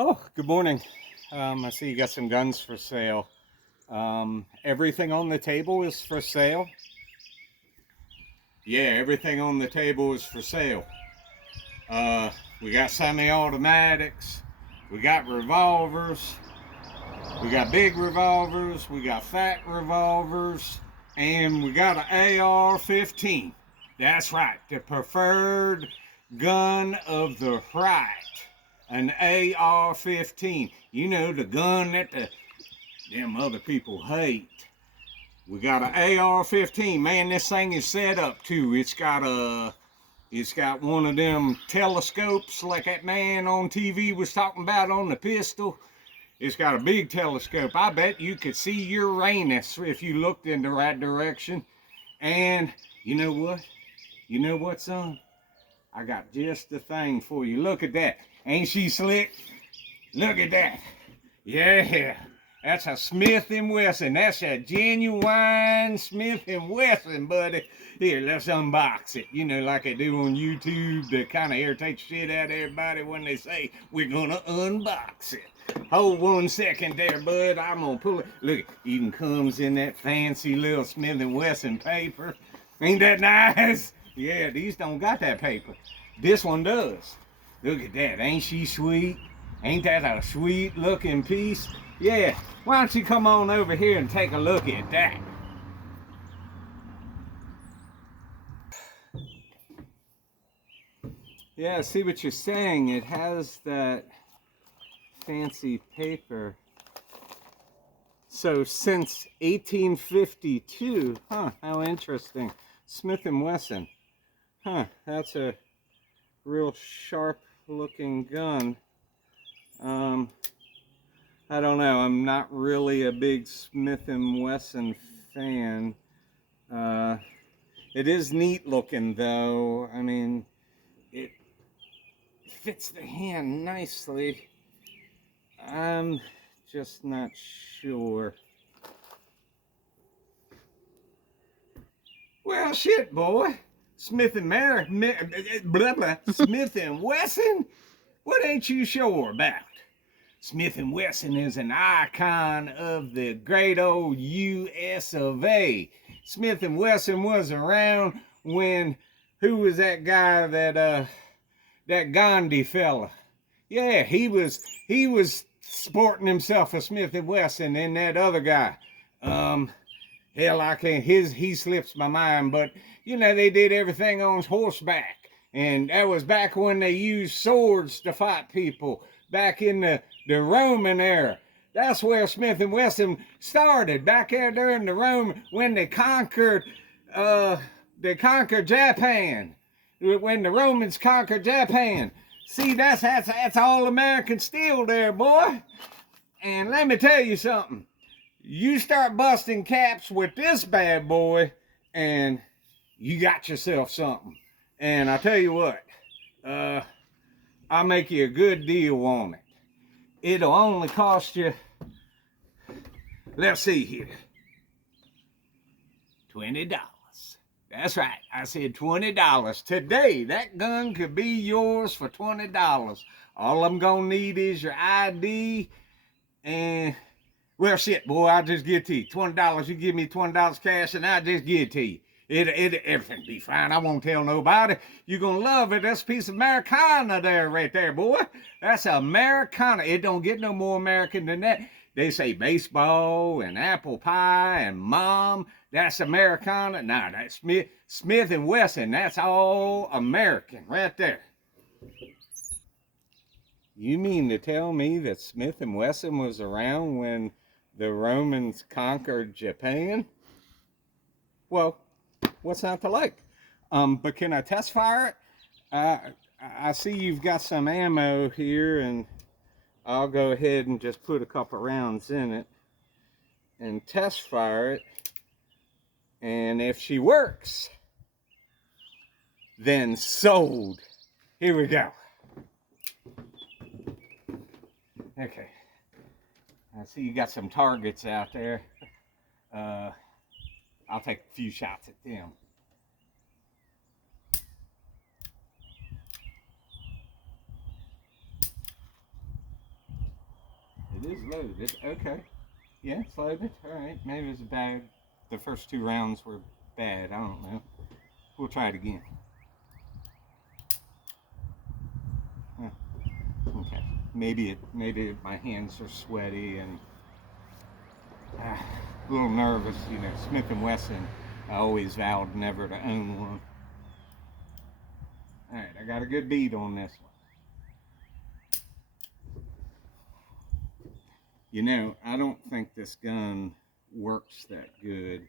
Oh, good morning. I see you got some guns for sale. Everything on the table is for sale. Yeah, everything on the table is for sale. Uh, we got semi-automatics. We got revolvers. We got big revolvers. We got fat revolvers. And we got an AR-15. That's right, the preferred gun of the right. An AR-15. You know, the gun that them other people hate. We got an AR-15. Man, this thing is set up too. It's got one of them telescopes like that man on TV was talking about on the pistol. It's got a big telescope. I bet you could see Uranus if you looked in the right direction. And you know what? You know what, son? I got just the thing for you. Look at that. Ain't she slick? Look at that. Yeah. That's a Smith & Wesson. That's a genuine Smith & Wesson, buddy. Here, let's unbox it. You know, like I do on YouTube, that kind of irritates shit out of everybody when they say, we're gonna unbox it. Hold 1 second there, bud. I'm gonna pull it. Look, it even comes in that fancy little Smith & Wesson paper. Ain't that nice? Yeah, these don't got that paper. This one does. Look at that. Ain't she sweet? Ain't that a sweet looking piece? Yeah, why don't you come on over here and take a look at that? Yeah, I see what you're saying. It has that fancy paper. So since 1852, huh, how interesting. Smith & Wesson. Huh, that's a real sharp looking gun. I don't know. I'm not really a big Smith & Wesson fan. It is neat looking though. I mean, it fits the hand nicely. I'm just not sure. Well, shit, boy. Smith and Wesson? What ain't you sure about? Smith & Wesson is an icon of the great old U.S. of A. Smith & Wesson was around when, who was that guy that Gandhi fella? Yeah, he was sporting himself a Smith & Wesson, and that other guy. Hell, I can't, he slips my mind, but you know, they did everything on horseback. And that was back when they used swords to fight people, back in the Roman era. That's where Smith & Wesson started, back there during the Rome, when they conquered Japan. When the Romans conquered Japan. See, that's all American steel there, boy. And let me tell you something. You start busting caps with this bad boy, and you got yourself something. And I tell you what, I'll make you a good deal on it. It'll only cost you, let's see here, $20. That's right, I said $20. Today, that gun could be yours for $20. All I'm gonna need is your ID and, well, shit, boy, I'll just give it to you. $20, you give me $20 cash and I'll just give it to you. Everything be fine. I won't tell nobody. You're gonna love it. That's a piece of Americana there, right there, boy. That's Americana. It don't get no more American than that. They say baseball and apple pie and mom. That's Americana. Nah, that's Smith & Wesson. That's all American right there. You mean to tell me that Smith & Wesson was around when the Romans conquered Japan? Well, what's not to like? But can I test fire it? I see you've got some ammo here, and I'll go ahead and just put a couple rounds in it and test fire it. And if she works, then sold. Here we go. Okay. I see you got some targets out there. I'll take a few shots at them. It is loaded. Okay. Yeah, it's loaded. All right. Maybe it's bad. The first 2 rounds were bad. I don't know. We'll try it again. Huh. Okay. Maybe my hands are sweaty and a little nervous. You know, Smith & Wesson, I always vowed never to own one. All right, I got a good bead on this one. You know, I don't think this gun works that good.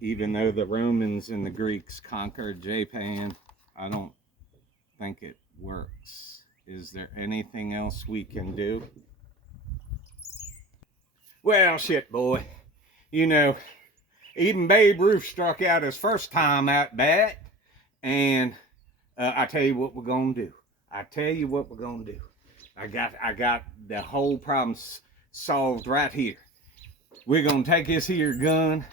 Even though the Romans and the Greeks conquered Japan, I don't think it works. Is there anything else we can do? Well, shit, boy. You know, even Babe Ruth struck out his first time at bat, and I tell you what we're gonna do. I got the whole problem solved right here. We're gonna take this here gun,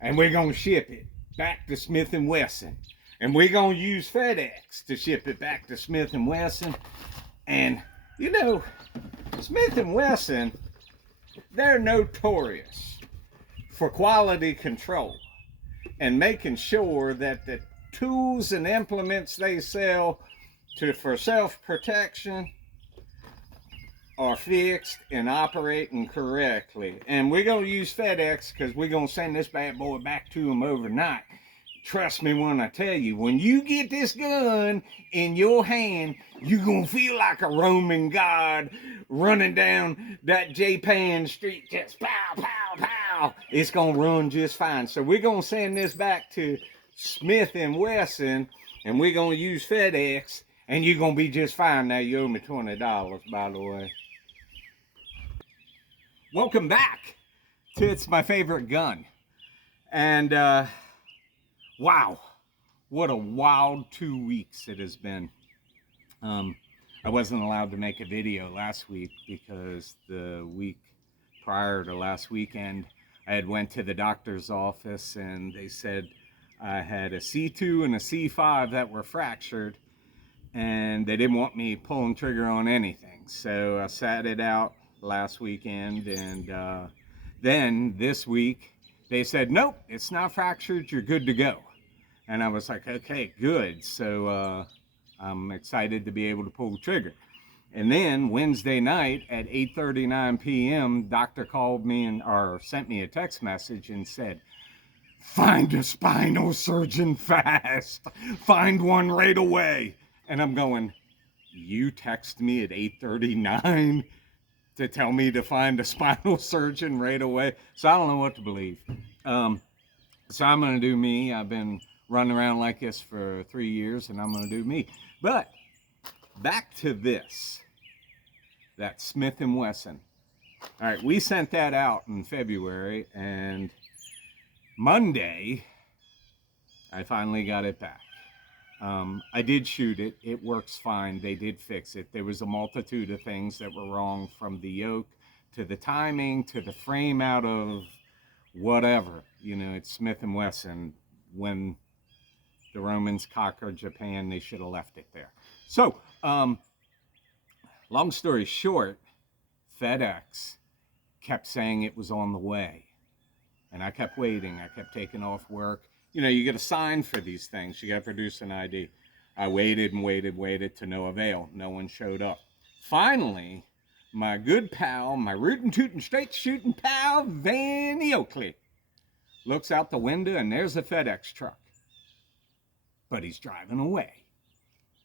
and we're gonna ship it back to Smith & Wesson, and we're gonna use FedEx to ship it back to Smith & Wesson. And you know, Smith & Wesson, they're notorious for quality control and making sure that the tools and implements they sell for self-protection are fixed and operating correctly. And we're going to use FedEx because we're going to send this bad boy back to them overnight. Trust me when I tell you, when you get this gun in your hand, you're going to feel like a Roman god running down that Japan street, just pow, pow, pow. It's going to run just fine. So we're going to send this back to Smith & Wesson, and we're going to use FedEx, and you're going to be just fine. Now, you owe me $20, by the way. Welcome back to It's My Favorite Gun. And, wow, what a wild 2 weeks it has been. I wasn't allowed to make a video last week because the week prior to last weekend, I had went to the doctor's office and they said I had a C2 and a C5 that were fractured, and they didn't want me pulling trigger on anything. So I sat it out last weekend, and then this week they said, nope, it's not fractured, you're good to go. And I was like, okay, good. So I'm excited to be able to pull the trigger. And then Wednesday night at 8:39 p.m., doctor called me or sent me a text message and said, find a spinal surgeon fast. Find one right away. And I'm going, you text me at 8:39 to tell me to find a spinal surgeon right away? So I don't know what to believe. So I'm going to do me. I've been running around like this for 3 years, and I'm going to do me. But back to this, that Smith & Wesson. All right, we sent that out in February, and Monday, I finally got it back. I did shoot it. It works fine. They did fix it. There was a multitude of things that were wrong, from the yoke to the timing to the frame out of whatever. You know, it's Smith & Wesson. When the Romans conquered Japan, they should have left it there. So, long story short, FedEx kept saying it was on the way. And I kept waiting. I kept taking off work. You know, you get a sign for these things. You got to produce an ID. I waited and waited to no avail. No one showed up. Finally, my good pal, my rootin' tootin' straight shooting pal, Vanny Oakley, looks out the window and there's a FedEx truck. But he's driving away.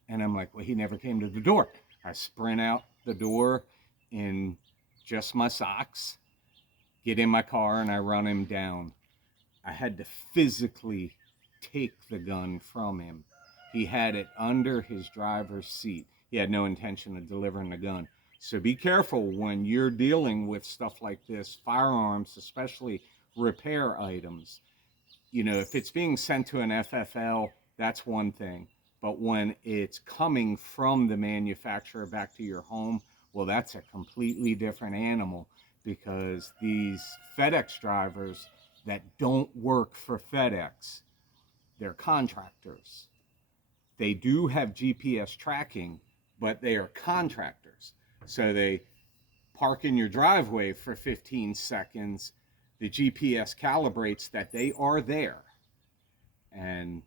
And I'm like, well, he never came to the door. I sprint out the door in just my socks, get in my car, and I run him down. I had to physically take the gun from him. He had it under his driver's seat. He had no intention of delivering the gun. So be careful when you're dealing with stuff like this, firearms, especially repair items. You know, if it's being sent to an FFL, that's one thing. But when it's coming from the manufacturer back to your home, well, that's a completely different animal, because these FedEx drivers that don't work for FedEx, they're contractors. They do have GPS tracking, but they are contractors. So they park in your driveway for 15 seconds. The GPS calibrates that they are there, and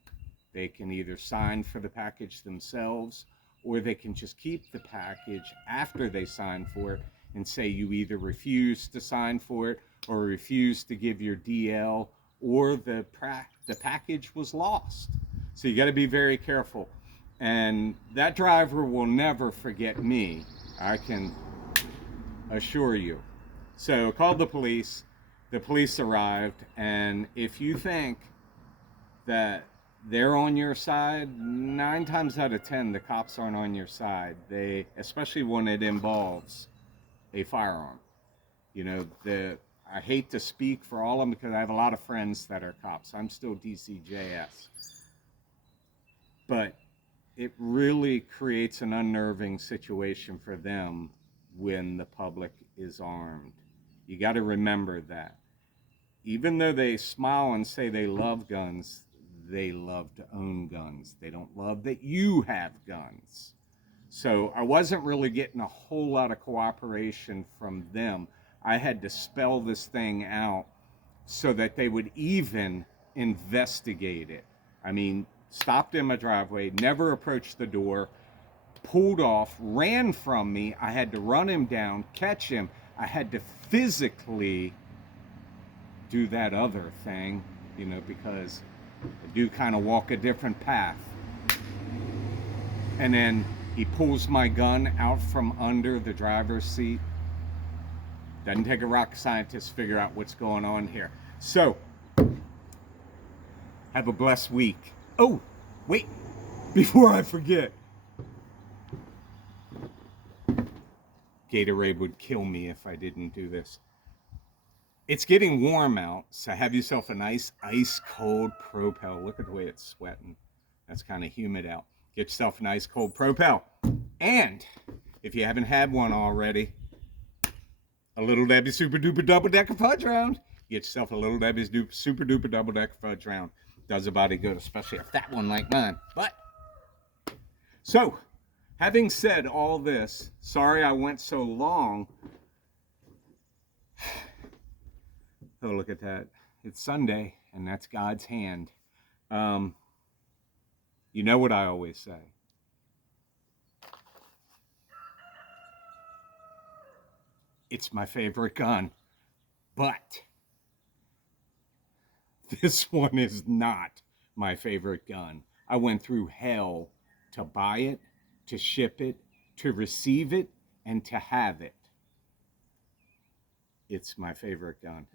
they can either sign for the package themselves, or they can just keep the package after they sign for it and say you either refuse to sign for it or refuse to give your DL, or the package was lost. So you got to be very careful. And that driver will never forget me, I can assure you. So called the police. The police arrived, and if you think that they're on your side, 9 times out of 10 the cops aren't on your side. They, especially when it involves a firearm. You know, I hate to speak for all of them because I have a lot of friends that are cops. I'm still DCJS. But it really creates an unnerving situation for them when the public is armed. You got to remember that. Even though they smile and say they love guns, they love to own guns. They don't love that you have guns. So I wasn't really getting a whole lot of cooperation from them. I had to spell this thing out so that they would even investigate it. I mean, stopped in my driveway, never approached the door, pulled off, ran from me. I had to run him down, catch him. I had to physically do that other thing, you know, because I do kind of walk a different path. And then he pulls my gun out from under the driver's seat. Doesn't take a rocket scientist to figure out what's going on here. So, have a blessed week. Oh, wait, before I forget. Gatorade would kill me if I didn't do this. It's getting warm out, so have yourself a nice ice cold Propel. Look at the way it's sweating. That's kind of humid out. Get yourself a nice cold Propel. And if you haven't had one already, a Little Debbie Super Duper Double Decker Fudge Round. Get yourself a Little Debbie's Super Duper Double Decker Fudge Round. Does a body good, especially a fat one like mine. But, so, having said all this, sorry I went so long. Oh, look at that. It's Sunday, and that's God's hand. You know what I always say. It's my favorite gun, but this one is not my favorite gun. I went through hell to buy it, to ship it, to receive it, and to have it. It's my favorite gun.